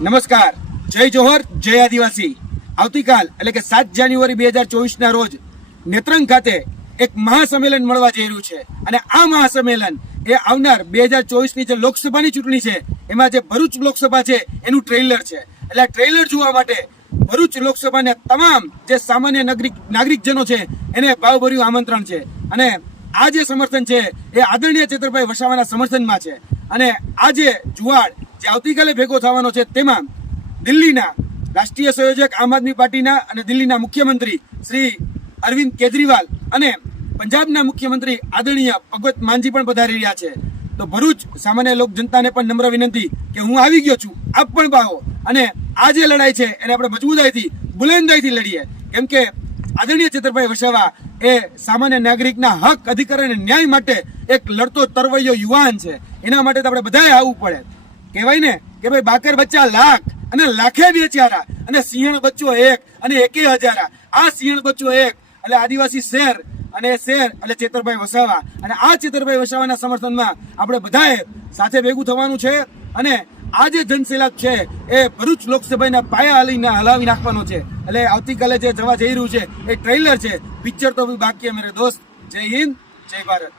નમસ્કાર. જય જોહર, જય આદિવાસી. આવતીકાલ, એટલે કે સાત જાન્યુઆરી બે હજાર ચોવીસના રોજ, નેત્રંગ ખાતે એક મહાસંમેલન મળવા જઈ રહ્યું છે. અને આ મહાસંમેલન એ આવનાર બે હજાર ચોવીસની જે લોકસભાની ચૂંટણી છે, એમાં જે ભરૂચ લોકસભા છે, એનું ટ્રેલર છે. એટલે ટ્રેલર જોવા માટે ભરૂચ લોકસભાના તમામ જે સામાન્ય નાગરિક, નાગરિકજનો છે, એને ભાવભર્યું આમંત્રણ છે. અને આ જે સમર્થન છે, એ આદરણીય ચેતરભાઈ વસાવાના સમર્થનમાં છે. અને આ જે જુવાડ જે આવતીકાલે ભેગો થવાનો છે તેમાં દિલ્હીના રાષ્ટ્રીય સંયોજક આમ આદમી પાર્ટીના અને દિલ્હીના મુખ્યમંત્રી શ્રી અરવિંદ કેજરીવાલ અને પંજાબના મુખ્યમંત્રી આદરણીય ભગવત માનજી પણ પધારી રહ્યા છે. તો ભરૂચ સામાન્ય લોક જનતાને પણ નમ્ર વિનંતી કે હું આવી ગયો છું. આપ પણ પાવો અને આ જે લડાઈ છે એને આપણે મજબૂતાઈથી, બુલંદાઈથી લડીએ. કેમ કે આદરણીય ચેતરભાઈ વસાવા એ સામાન્ય નાગરિકના હક, અધિકાર અને ન્યાય માટે એક લડતો તરવૈયો યુવાન છે. એના માટે તો આપણે બધાએ આવવું પડે. કહેવાય ને કે ભાઈ બાકર બચ્ચા લાખ અને લાખે બેચારા અને સિંહણ બચ્ચો એક અને એકે હજારા. આ સિંહણ બચ્ચો એક એટલે આદિવાસી શેર અને એ શહેર એટલે ચેતરભાઈ વસાવા. અને આ ચેતરભાઈ વસાવાના સમર્થનમાં આપણે બધાએ સાથે ભેગું થવાનું છે અને આ જે જનસેલાબ છે એ ભરૂચ લોકસભાના પાયા હલીને હલાવી નાખવાનો છે. એટલે આવતીકાલે જે જવા જઈ રહ્યું છે એ ટ્રેલર છે. પિક્ચર તો બી બાકી મેરે દોસ્ત. જય હિન્દ, જય ભારત.